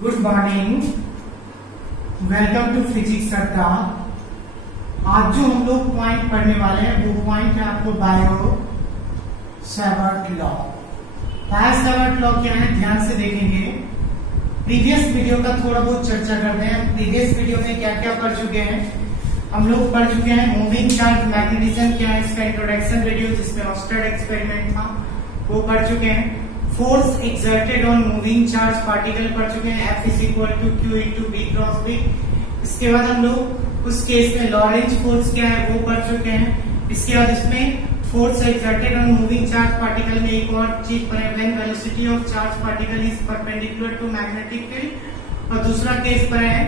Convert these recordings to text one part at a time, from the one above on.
Good morning, welcome to physics Adda. आज जो हम लोग पॉइंट पढ़ने वाले हैं वो पॉइंट है आपको bio Savart law. Bio Savart law क्या है ध्यान से देखेंगे। प्रीवियस वीडियो का थोड़ा बहुत चर्चा करते हैं। प्रीवियस वीडियो में क्या क्या पढ़ चुके हैं हम लोग पढ़ चुके हैं मूविंग चार्ज मैग्नेटिज्म क्या है, इसका इंट्रोडक्शन वीडियो जिसमें ऑस्टेड एक्सपेरिमेंट था वो पढ़ चुके हैं। Force exerted on moving charge particle पढ़ चुके हैं, F is equal to Q into B cross B. इसके बाद हम लोग उस केस में लॉरेंज फोर्स क्या है वो पढ़ चुके हैं। इसके बाद इसमें force exerted on moving charge particle में एक और चीज पढ़े, when velocity of charge particle is perpendicular to magnetic field. और दूसरा केस पढ़े है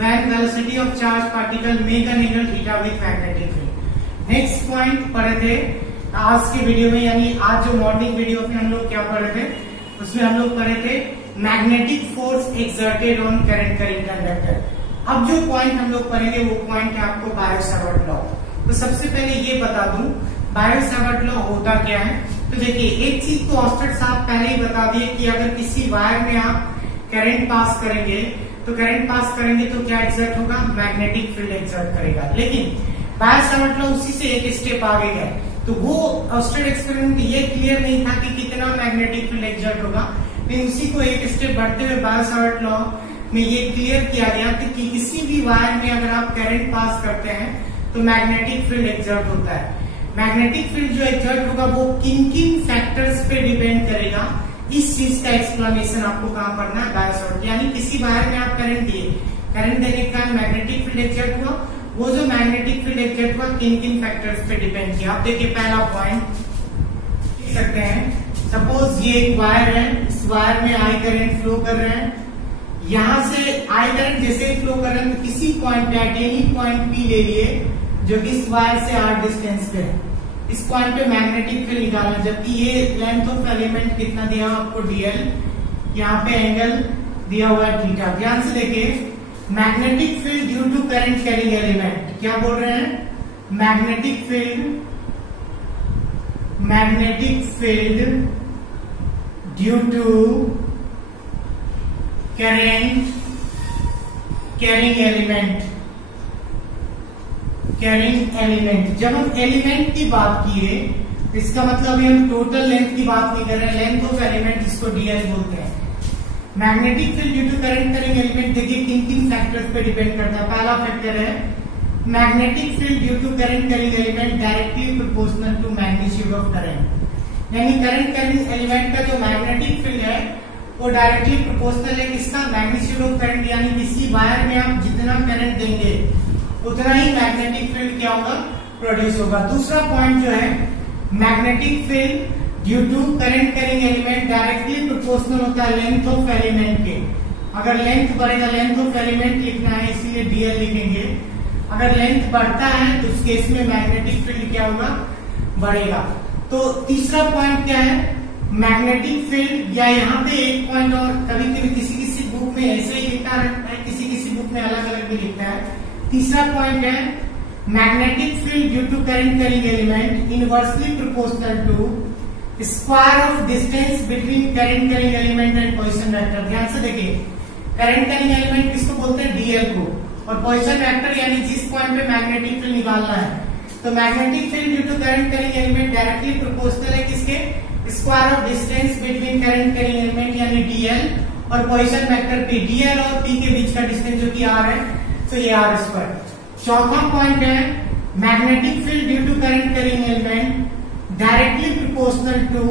when velocity of charge particle make an angle theta with magnetic field. Next point पढ़े थे आज के वीडियो में, यानी आज जो मॉर्निंग वीडियो में हम लोग क्या पढ़े थे उसमें हम लोग पढ़े थे magnetic force exerted on current carrying conductor. अब जो पॉइंट हम लोग पढ़ेंगे वो पॉइंट है आपको बायो सैवर्ट लॉ। तो सबसे पहले ये बता दूं बायो सैवर्ट लॉ होता क्या है। तो देखिए एक चीज तो ऑस्टेड साहब पहले ही बता दिए कि अगर किसी वायर में आप करंट पास करेंगे तो करंट पास करेंगे तो क्या एक्सर्ट होगा, मैग्नेटिक फील्ड एक्सर्ट करेगा। लेकिन बायो सैवर्ट लॉ उसी से एक स्टेप आगे गए तो वो ऑस्टेड एक्सपेरिमेंट ये क्लियर नहीं था कि कितना मैग्नेटिक फील्ड एक्सर्ट होगा, लेकिन उसी को एक स्टेप बढ़ते हुए बायो सैवर्ट लॉ में ये क्लियर किया गया कि किसी भी वायर में अगर आप करंट पास करते हैं तो मैग्नेटिक फील्ड एक्सर्ट होता है। मैग्नेटिक फील्ड जो एक्सर्ट होगा वो किन किन फैक्टर्स पे डिपेंड करेगा, इस चीज का एक्सप्लेनेशन आपको कहाँ पढ़ना है बायो सैवर्ट। यानी किसी वायर में आप करंट दिए, करंट देने का मैग्नेटिक फील्ड एक्सर्ट हुआ, वो जो मैग्नेटिक फील्ड एक्सर्ट हुआ किन किन फैक्टर्स पे डिपेंड किया। आप देखिए पहला पॉइंट देख सकते हैं, सपोज ये एक वायर है, इस वायर में आई करंट फ्लो कर रहे हैं। यहां से आई करंट जैसे ही फ्लो कर रहे हैं तो किसी पॉइंट पे एट एनी पॉइंट पी ले लिए जो कि इस वायर से आर डिस्टेंस पे है, इस पॉइंट पे मैग्नेटिक फील्ड निकालना, जबकि ये लेंथ ऑफ एलिमेंट कितना दिया आपको डीएल, यहाँ पे एंगल दिया हुआ है थीटा। ध्यान से देखिए magnetic field due to current carrying element, क्या बोल रहे हैं, magnetic field due to current carrying element. जब हम एलिमेंट की बात किए इसका मतलब हम टोटल लेंथ की बात नहीं कर रहे हैं, लेंथ ऑफ एलिमेंट जिसको डीएल बोलते हैं। Magnetic field due to current carrying element देखिए किन किन फैक्टर्स पे डिपेंड करता है। पहला फैक्टर है magnetic field due to current carrying element directly proportional to magnitude of current. यानी करंट कैरिंग एलिमेंट का जो मैग्नेटिक फील्ड है वो डायरेक्टली प्रोपोर्शनल है किसका, मैग्नीट्यूड ऑफ करंट। यानी किसी वायर में आप जितना करंट देंगे उतना ही मैग्नेटिक फील्ड क्या होगा, प्रोड्यूस होगा। दूसरा पॉइंट जो है magnetic field due to current carrying element directly proportional होता है लेंथ ऑफ एलिमेंट के। अगर लेंथ बढ़ेगा, लेंथ ऑफ एलिमेंट लिखना है इसलिए डीएल लिखेंगे, अगर लेंथ बढ़ता है तो उस केस में मैग्नेटिक फील्ड क्या होगा, बढ़ेगा। तो तीसरा पॉइंट क्या है, मैग्नेटिक फील्ड, या यहाँ पे एक पॉइंट और कभी कभी किसी बुक में ऐसे ही लिखा है, किसी बुक में अलग अलग भी लिखता है। तीसरा पॉइंट है magnetic field due to current carrying element inversely proportional to square of distance between current carrying element and position vector. ध्यान से देखिए करंट कैरिंग एलिमेंट किसको बोलते हैं, डीएल को, और पोजीशन वेक्टर यानी जिस पॉइंट पे मैग्नेटिक फील्ड निकालना है। तो magnetic field due to current carrying element directly proportional है किसके, square of distance between current carrying element यानी डीएल और पोजीशन वेक्टर पी। डीएल और पी के बीच का डिस्टेंस जो कि आर है तो ये आर स्क्वायर। चौथा पॉइंट है magnetic field due to current carrying element directly proportional to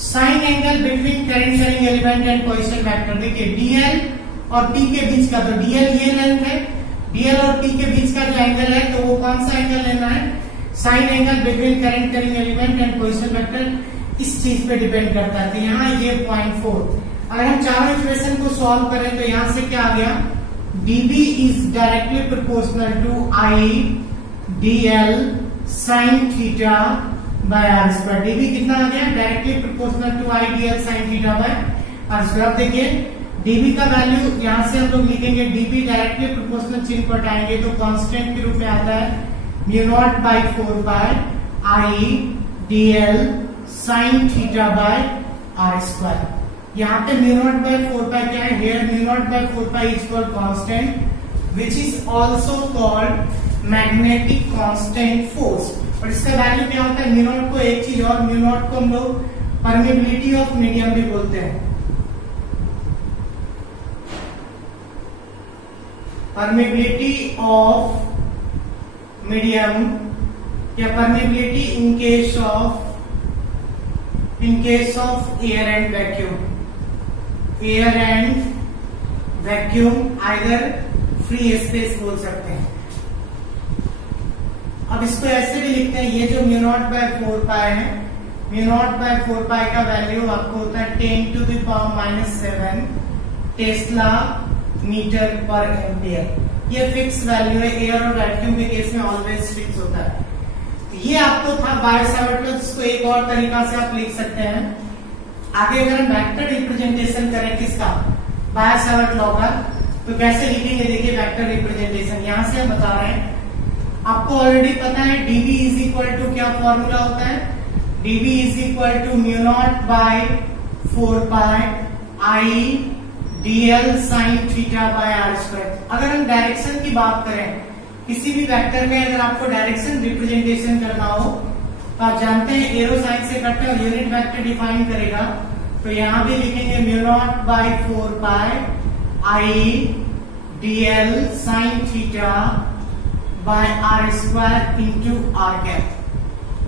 sine angle between current carrying element and position vector. देखिए डीएल और पी के बीच का, तो डीएल ये लेंथ है, डीएल और पी के बीच का जो एंगल है तो वो कौन सा एंगल लेना है, sign angle between current carrying element and position vector, इस चीज पे डिपेंड करता है। तो यहाँ ये पॉइंट 4 अगर हम चारों इक्वेशन को सॉल्व करें तो यहां से क्या आ गया, dB is directly proportional to I dl sin theta by R square. dB कितना आ गया, directly proportional to I dl sin theta by R square. अब देखिए dB का वैल्यू यहां से हम लोग लिखेंगे, dB डायरेक्टली प्रोपोर्शनल चिन्ह को हटाएंगे तो कांस्टेंट के रूप में आता है mu naught by 4 pi I dl sin theta by R square. यहाँ पे म्यू नॉट बाय 4 पाई क्या है, here mu naught by 4 pi is called constant which is also called magnetic constant force. और इसका वैल्यू क्या होता है, mu not को एक चीज और, म्यू नॉट को हम लोग परमेबिलिटी ऑफ मीडियम भी बोलते हैं। परमेबिलिटी ऑफ मीडियम या permeability in case of air and vacuum either free space बोल सकते हैं। अब इसको ऐसे भी लिखते हैं, ये जो म्यू नॉट बाय 4 पाई है, म्यू नॉट बाय 4 पाई का वैल्यू आपको होता है 10⁻⁷ टेस्ला मीटर पर एम्पियर। ये फिक्स वैल्यू है, एयर और वैक्यूम के केस में ऑलवेज फिक्स होता है। ये आपको था बायो-सावर्ट लॉ, जिसको एक और तरीका से आप लिख सकते हैं। आगे अगर हम वेक्टर रिप्रेजेंटेशन करें किसका, बायो-सावर्ट लॉ का, तो कैसे लिखेंगे, देखिए वेक्टर रिप्रेजेंटेशन यहां से हम बता रहे हैं। आपको ऑलरेडी पता है dv इज इक्वल टू क्या फॉर्मूला होता है, dv is equal to mu naught by 4 pi I dl sine theta by R square. अगर हम डायरेक्शन की बात करें, किसी भी वेक्टर में अगर आपको डायरेक्शन रिप्रेजेंटेशन करना हो तो आप जानते हैं एरो साइन से करते हैं और यूनिट वेक्टर डिफाइन करेगा, तो यहां भी लिखेंगे mu naught by 4 pi I dl sine theta by R square into R cap.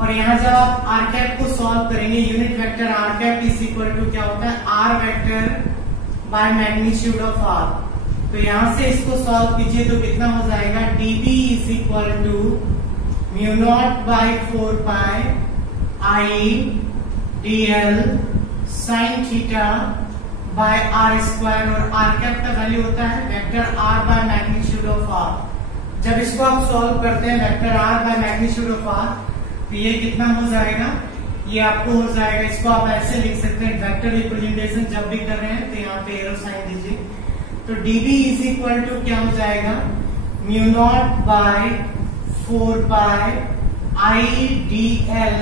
और यहां जब आप आर कैप को सॉल्व करेंगे, unit vector R cap is equal to क्या होता है, R vector by magnitude of R. तो यहां से इसको सॉल्व कीजिए तो कितना हो जाएगा, dB is equal to mu naught by 4 pi I dl sine theta by R square. और आर कैप का वैल्यू होता है vector R by magnitude of R. जब इसको आप सॉल्व करते हैं vector R by magnitude of R, तो ये कितना हो जाएगा, ये आपको हो जाएगा, इसको आप ऐसे लिख सकते हैं, वेक्टर रिप्रेजेंटेशन जब भी कर रहे हैं तो यहाँ पे एरो साइन दीजिए। तो dV इज इक्वल टू क्या हो जाएगा, mu naught by 4 pi I dl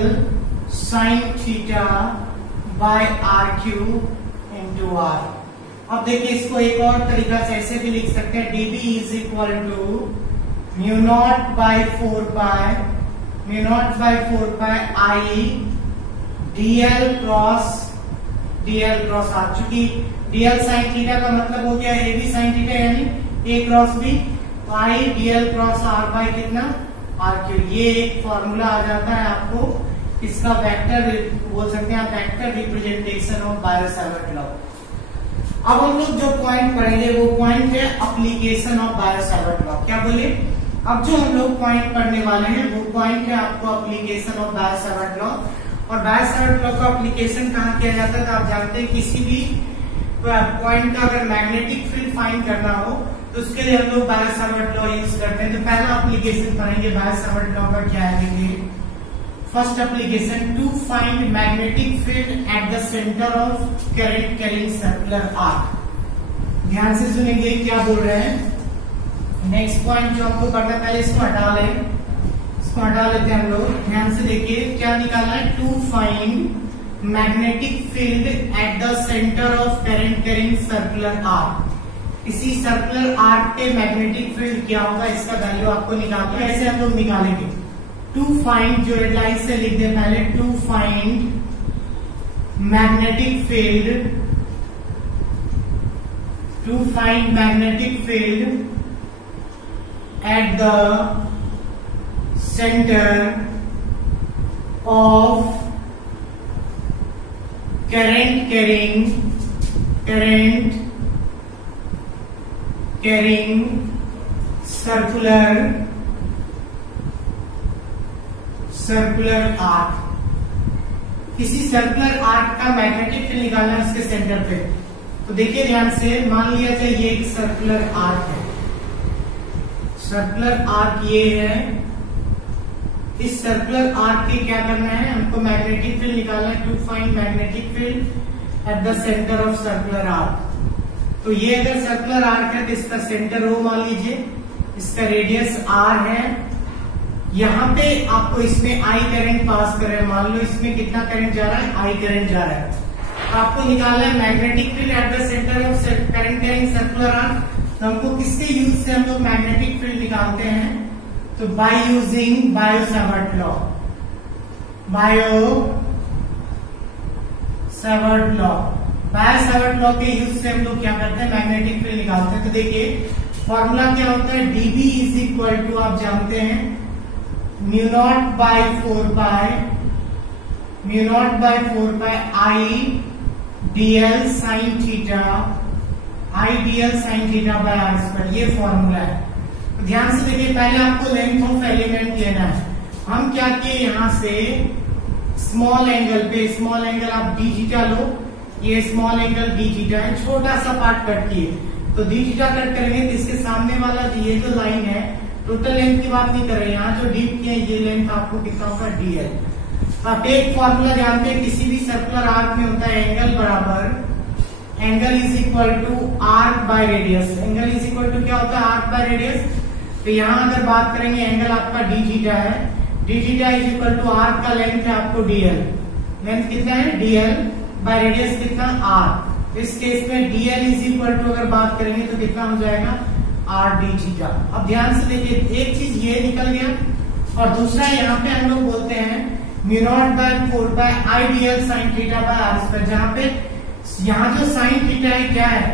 sine theta by R cube into R. अब देखिए इसको एक और तरीका से ऐसे भी लिख सकते हैं, dB is equal to mu naught by 4 pi I dl cross R. चूंकि dl साइन थीटा का मतलब हो गया ए बी साइन थीटा यानी a क्रॉस बी, तो I dl cross R by कितना, आर क्यूब। ये एक फॉर्मूला आ जाता है आपको, इसका वेक्टर बोल सकते हैं, vector representation of Biot-Savart law. अब हम लोग जो पॉइंट पढ़ेंगे वो पॉइंट है एप्लीकेशन ऑफ बायो-सावर्ट लॉ। क्या बोले, अब जो हम लोग पॉइंट पढ़ने वाले हैं वो पॉइंट है आपको एप्लीकेशन ऑफ बायो-सावर्ट लॉ। और बायो-सावर्ट लॉ का एप्लीकेशन कहाँ किया जाता है, तो आप जानते हैं किसी भी पॉइंट का अगर मैग्नेटिक फील्ड फाइंड करना हो तो उसके लिए हम लोग बायो-सावर्ट लॉ यूज करते हैं। तो पहला एप्लीकेशन पढ़ेंगे बायो-सावर्ट लॉ का, क्या है, first application, to find magnetic field at the centre of current carrying circular arc. ध्यान से सुनेंगे क्या बोल रहे हैं। नेक्स्ट पॉइंट जो आपको पढ़ना है, पहले इसको हटा लेते हैं हम लोग। ध्यान से देखिए क्या निकालना है, to find magnetic field at the centre of current carrying circular arc. इसी सर्कुलर आर्क पे मैग्नेटिक फील्ड क्या होगा, इसका वैल्यू आपको निकालना है। कैसे हम लोग निकालेंगे, टू फाइंड, जो हेडलाइन से लिख दे पहले, to find magnetic field at the center of current carrying circular arc। किसी सर्कुलर आर्क का मैग्नेटिक फील्ड निकालना है उसके सेंटर पे। तो देखिए ध्यान से, मान लिया जाए ये एक सर्कुलर आर्क है, सर्कुलर आर्क ये है। इस सर्कुलर आर्क के क्या करना है, हमको मैग्नेटिक फील्ड निकालना है, to find magnetic field at the centre of circular arc. तो ये अगर सर्कुलर आर्क है तो इसका सेंटर O मान लीजिए, इसका रेडियस R है। यहाँ पे आपको इसमें I करंट पास कर रहे हैं, मान लो इसमें कितना करंट जा रहा है, I करंट जा रहा है। आपको निकालना है magnetic field at the centre of current carrying circular arc. तो हमको किसके यूज से हम लोग मैग्नेटिक फील्ड निकालते हैं? तो by using Biot-Savart law. Biot-Savart law के यूज से हम लोग क्या करते हैं? मैग्नेटिक फील्ड निकालते हैं। तो देखिए फॉर्मूला क्या होता है? dB इज इक्वल टू, आप जानते हैं, mu naught by 4 pi I dl sine theta by R square. ये फॉर्मूला है। तो ध्यान से देखिए, पहले आपको लेंथ ऑफ एलिमेंट लेना है। हम क्या किए, यहां से स्मॉल एंगल पे, स्मॉल एंगल आप डी थीटा लो, ये स्मॉल एंगल डी थीटा है, छोटा सा पार्ट कट किए। तो डी थीटा कट करेंगे तो इसके सामने वाला ये जो लाइन है, टोटल लेंथ की बात नहीं कर रहे, यहाँ जो डीप किए ये लेंथ आपको कितना होगा? dl। आप एक फॉर्मूला जानते हैं, किसी भी सर्कुलर आर्क में होता है एंगल बराबर, angle is equal to arc by radius. Angle is equal to क्या होता है? Arc by radius. तो यहाँ अगर बात करेंगे, एंगल आपका डी थीटा है, D theta is equal to arc का लेंथ है आपको dl। लेंथ कितना है? dl बाय रेडियस कितना? r। इस केस में dl इज इक्वल टू अगर बात करेंगे तो कितना हो जाएगा? r d theta. अब ध्यान से देखिए, एक चीज ये निकल गया और दूसरा यहाँ पे हम लोग बोलते हैं mu naught by 4 pi I dl sine theta by R square. जहाँ पे यहाँ जो साइन थीटा है क्या है?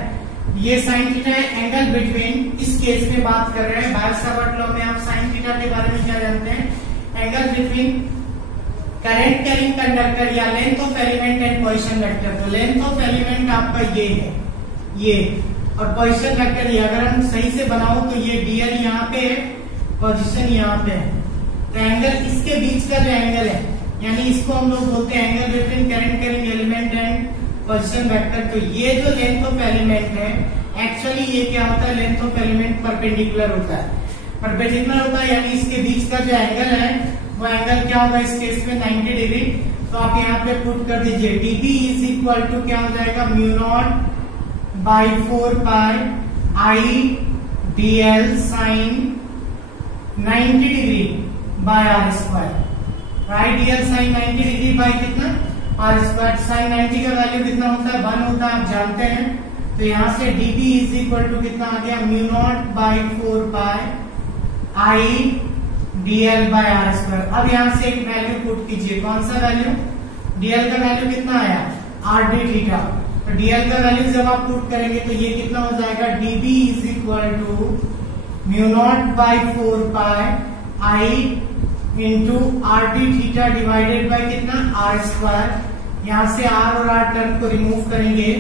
ये साइन थीटा है एंगल बिटवीन, इस केस में बात कर रहे हैं बायो-सावर्ट लॉ में आप साइन थीटा के बारे में क्या जानते हैं? Angle between current carrying conductor या length of element and position vector. तो लेंथ ऑफ एलिमेंट आपका ये है, ये, और पोजीशन वेक्टर ये। अगर हम सही से बनाओ तो ये dl यहाँ पे है, पोजीशन यहाँ पे है। तो एंगल इसके बीच का जो एंगल है, यानी इसको हम लोग बोलते हैं angle between current carrying element and position vector. तो ये जो लेंथ ऑफ एलिमेंट है, एक्चुअली ये क्या होता है? लेंथ ऑफ एलिमेंट परपेंडिकुलर होता है, परपेंडिकुलर होता है, यानी इसके बीच का जो एंगल है वो एंगल क्या होगा इस केस में? 90 डिग्री। तो आप यहाँ पे पुट कर दीजिए, dB इज इक्वल टू क्या हो जाएगा? Mu naught by 4 pi I dl sine 90 degree by R square. I dl sine 90 degree by कितना? R square. साइन 90 का वैल्यू कितना होता है? 1 होता है, आप जानते हैं। तो यहाँ से dB इज इक्वल टू कितना आ गया? Mu naught by 4 pi I dl by R square. अब यहाँ से एक वैल्यू पुट कीजिए, कौन सा वैल्यू? dl का वैल्यू कितना आया? r d theta. तो dl का वैल्यू जब आप पुट करेंगे तो ये कितना हो जाएगा? dB is equal to mu naught by 4 pi I into R D theta divided by कितना? R square. यहाँ से r और r टर्म को रिमूव करेंगे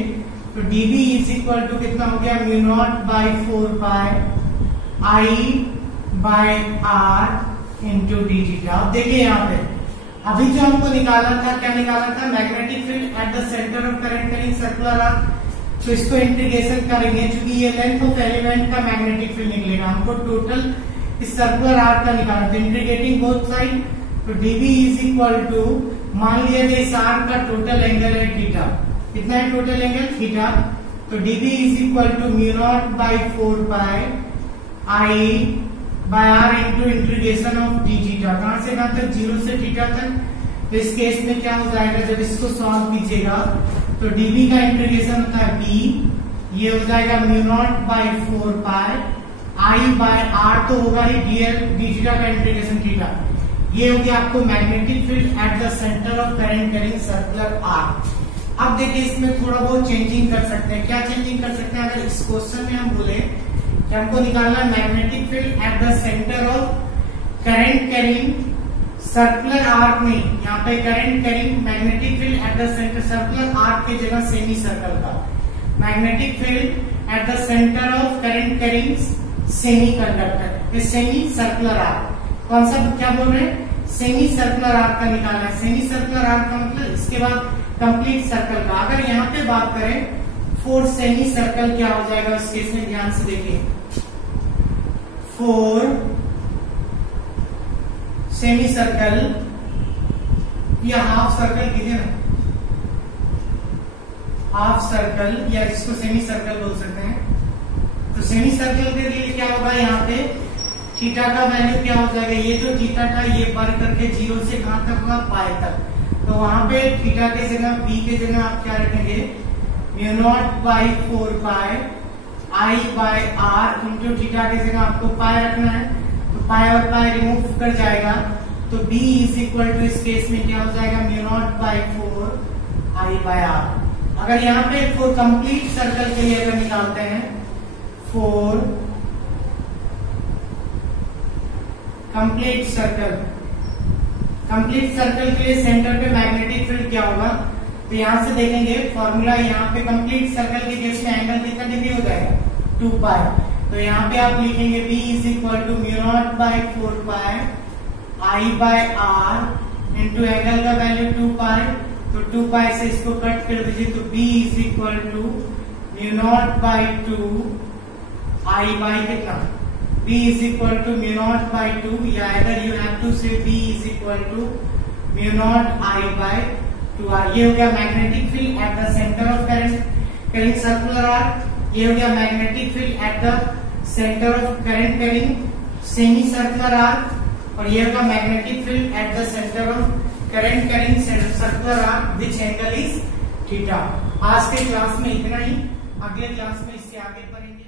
तो dB इज इक्वल टू कितना हो गया? Mu naught by 4 pi I by R into D theta. अब देखिए यहाँ पे अभी जो हमको निकालना था, क्या निकालना था? Magnetic field at the centre of current carrying circular arc. तो इसको इंटीग्रेशन करेंगे, क्योंकि ये लेंथ ऑफ एलिमेंट का मैग्नेटिक फील्ड निकलेगा, हमको टोटल इस सर्कुलर आर्क का निकालना था। इंटीग्रेटिंग बोथ साइड, तो dB इज इक्वल टू, मान लिया जाए इस आर्क का टोटल एंगल है थीटा। कितना है टोटल एंगल? थीटा। तो dB is equal to mu naught by 4 pi I by R into integration of D theta. कहां से कहां तक? 0 से थीटा तक। तो इस केस में क्या हो जाएगा? जब इसको सॉल्व कीजिएगा तो dB का इंटीग्रेशन होता है b, ये हो जाएगा mu naught by 4 pi I by R, तो होगा ही dl डी थीटा का इंटीग्रेशन थीटा। ये हो गया आपको magnetic field at the centre of current carrying circular arc. अब देखिए इसमें थोड़ा बहुत चेंजिंग कर सकते हैं। क्या चेंजिंग कर सकते हैं? अगर इस क्वेश्चन में हम बोले कि हमको निकालना है magnetic field at the centre of current carrying circular arc में, यहाँ पे current carrying magnetic field at the centre circular arc की जगह सेमी सर्कल का, magnetic field at the centre of current carrying semi conductor, semi circular arc. कौन सा क्या बोल रहे हैं? सेमी सर्कुलर आर्क का निकालना है। सेमी सर्कुलर आर्क का मतलब इसके बाद कंप्लीट सर्कल का। अगर यहाँ पे बात करें फोर सेमी सर्कल क्या हो जाएगा इस केस में? ध्यान से देखिए, 4 सेमी सर्कल या हाफ सर्कल कीजिए ना, हाफ सर्कल या इसको सेमी सर्कल बोल सकते हैं। तो सेमी सर्कल के लिए क्या होगा? यहाँ पे थीटा का वैल्यू क्या हो जाएगा? ये जो थीटा था ये बढ़ करके 0 से कहां तक होगा? पाई तक। तो वहां पे थीटा की जगह बी की जगह आप क्या रखेंगे, mu naught by 4 pi I by R into theta की जगह आपको पाई रखना है, तो पाई और पाई रिमूव कर जाएगा, तो b इज इक्वल टू इस केस में क्या हो जाएगा, mu naught by 4 I by R. अगर यहाँ पे फॉर कंप्लीट सर्कल के लिए अगर निकालते हैं, फॉर कंप्लीट सर्कल के लिए सेंटर पे मैग्नेटिक फील्ड क्या होगा, तो यहां से देखेंगे फॉर्मूला, यहाँ पे कंप्लीट सर्कल के केस में एंगल कितना डिग्री हो जाएगा, 2 पाई। तो यहाँ पे आप लिखेंगे b is equal to mu naught by 4 pi I by R into angle का वैल्यू 2 पाई, तो 2 पाई से इसको कट कर दीजिए, तो b is equal to mu naught by 2 I by कितना, b is equal to mu naught by 2, या अगर you have to say b is equal to mu naught I by 2r। ये हो गया magnetic field at the centre of current circular arc. ये हो गया magnetic field at the centre of current carrying semi circular arc, और ये होगा magnetic field at the centre of current carrying circular arc which angle is theta. आज के class में इतना ही, अगले क्लास में इससे आगे पढ़ेंगे।